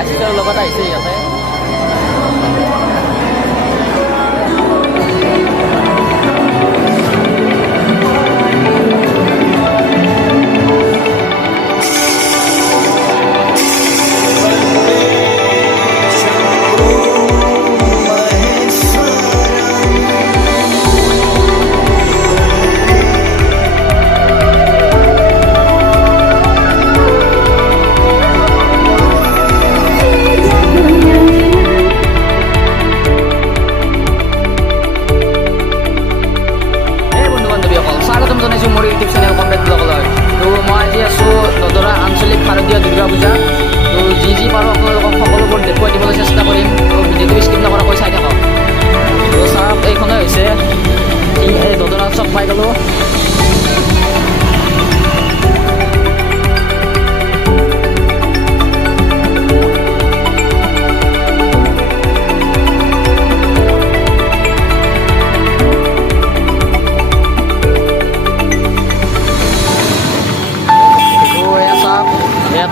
আশিসৰ লগত আহিছে ইয়াতে। মোৰ ইউটিউব চেনেল কমপ্লিট ব্লগলৈ। তো মই আজি আছোঁ দদৰা আঞ্চলিক শাৰদীয় দুৰ্গা পূজা। তো যি পাৰোঁ আপোনালোকক সকলোবোৰ দেখুৱাই দিবলৈ চেষ্টা কৰিম। তো ভিডিঅ'টো স্কিপ নকৰাকৈ চাই থাকক। তো চাওক, এইখনে হৈছে এই দদৰা চক পাই গ'লোঁ।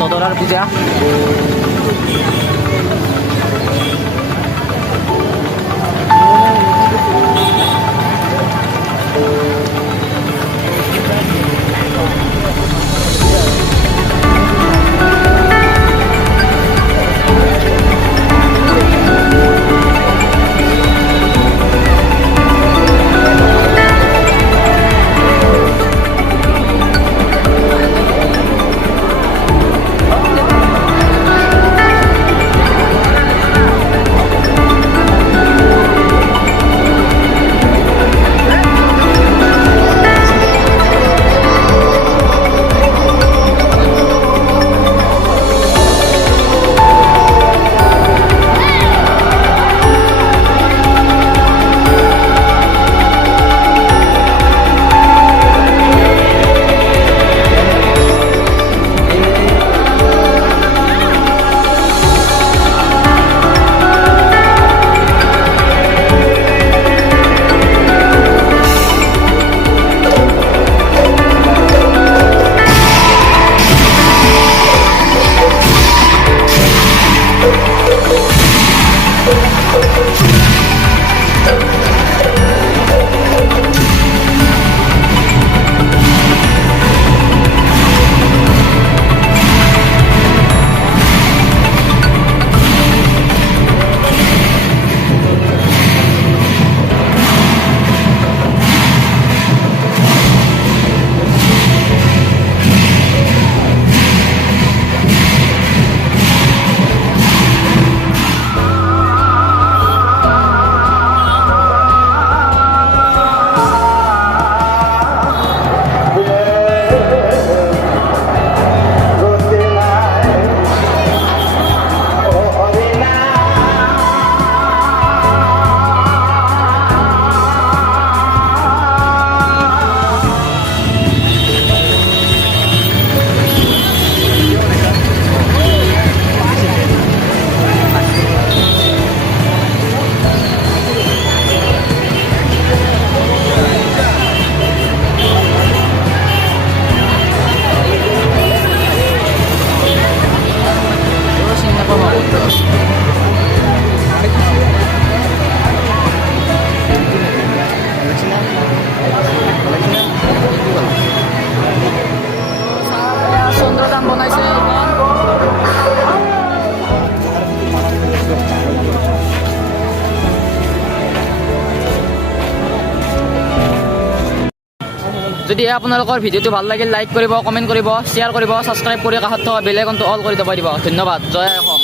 দদৰাৰ পূজা। যদি আপোনালোকৰ ভিডিঅ'টো ভাল লাগিল লাইক কৰিব, কমেণ্ট কৰিব, শ্বেয়াৰ কৰিব, ছাবস্ক্ৰাইব কৰি কাষত থকা বেল আইকনটো অল কৰি দবাই দিব। ধন্যবাদ। জয় অসম।